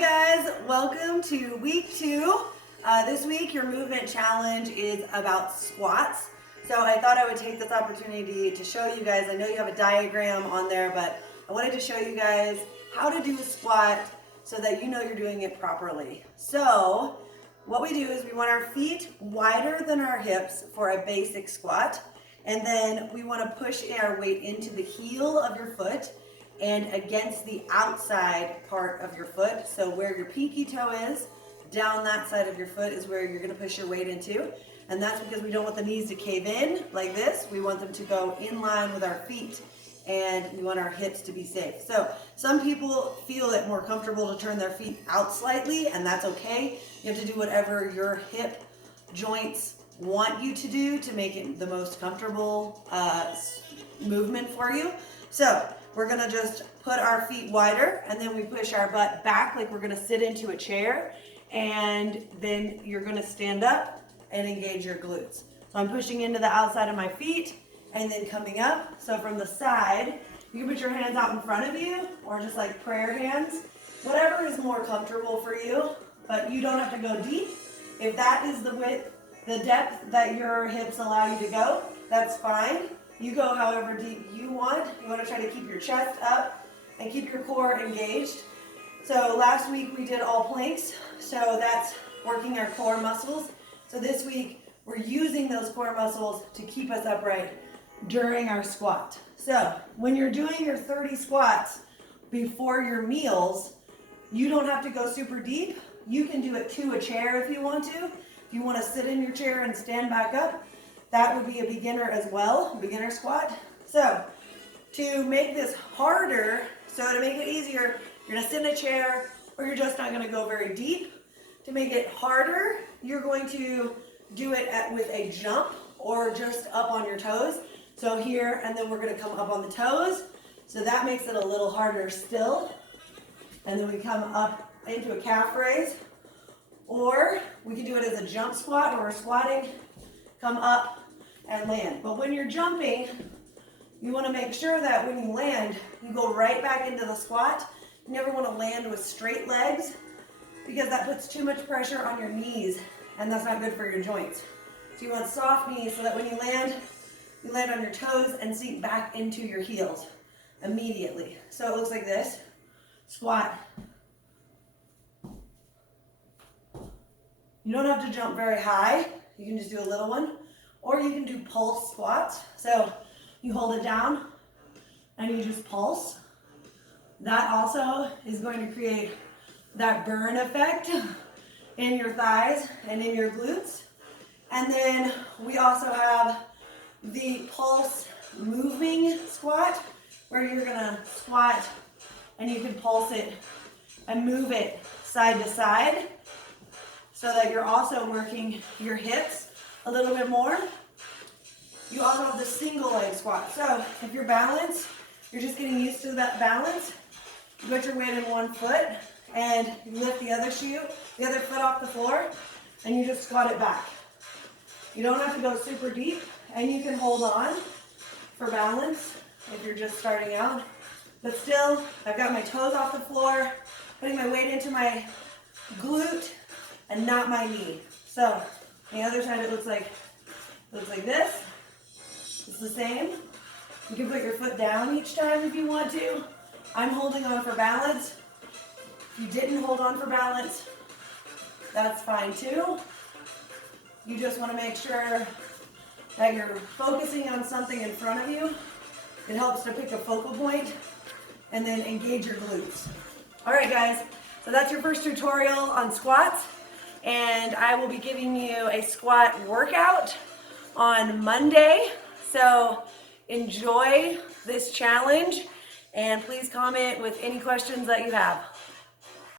Guys, welcome to week 2. This week your movement challenge is about squats. So I thought I would take this opportunity to show you guys. I know you have a diagram on there, but I wanted to show you guys how to do a squat so that you know you're doing it properly. So what we do is we want our feet wider than our hips for a basic squat, and then we want to push our weight into the heel of your foot and against the outside part of your foot. So where your pinky toe is, down that side of your foot is where you're gonna push your weight into. And that's because we don't want the knees to cave in like this. We want them to go in line with our feet, and we want our hips to be safe. So some people feel it more comfortable to turn their feet out slightly, and that's okay. You have to do whatever your hip joints want you to do to make it the most comfortable movement for you. So we're gonna just put our feet wider, and then we push our butt back like we're gonna sit into a chair, and then you're gonna stand up and engage your glutes. So I'm pushing into the outside of my feet and then coming up. So from the side, you can put your hands out in front of you or just like prayer hands, whatever is more comfortable for you, but you don't have to go deep. If that is the width, the depth that your hips allow you to go, that's fine. You go however deep you want. You want to try to keep your chest up and keep your core engaged. So last week we did all planks, so that's working our core muscles. So this week we're using those core muscles to keep us upright during our squat. So when you're doing your 30 squats before your meals, you don't have to go super deep. You can do it to a chair if you want to. If you want to sit in your chair and stand back up, that would be a beginner as well, beginner squat. So to make this harder, so to make it easier, you're gonna sit in a chair, or you're just not gonna go very deep. To make it harder, you're going to do it with a jump or just up on your toes. So here, and then we're gonna come up on the toes. So that makes it a little harder still. And then we come up into a calf raise. Or we can do it as a jump squat where we're squatting, come up and land. But when you're jumping, you want to make sure that when you land, you go right back into the squat. You never want to land with straight legs because that puts too much pressure on your knees, and that's not good for your joints. So you want soft knees so that when you land on your toes and sink back into your heels immediately. So it looks like this. Squat. You don't have to jump very high. You can just do a little one. Or you can do pulse squats. So you hold it down and you just pulse. That also is going to create that burn effect in your thighs and in your glutes. And then we also have the pulse moving squat, where you're gonna squat and you can pulse it and move it side to side so that you're also working your hips a little bit more. You also have the single leg squat. So if you're balanced, you're just getting used to that balance. You put your weight in one foot and you lift the other foot off the floor, and you just squat it back. You don't have to go super deep, and you can hold on for balance if you're just starting out. But still, I've got my toes off the floor, putting my weight into my glute and not my knee. So on the other side, it looks like this. It's the same. You can put your foot down each time if you want to. I'm holding on for balance. If you didn't hold on for balance, that's fine too. You just want to make sure that you're focusing on something in front of you. It helps to pick a focal point and then engage your glutes. All right, guys, so that's your first tutorial on squats. And I will be giving you a squat workout on Monday. So enjoy this challenge, and please comment with any questions that you have.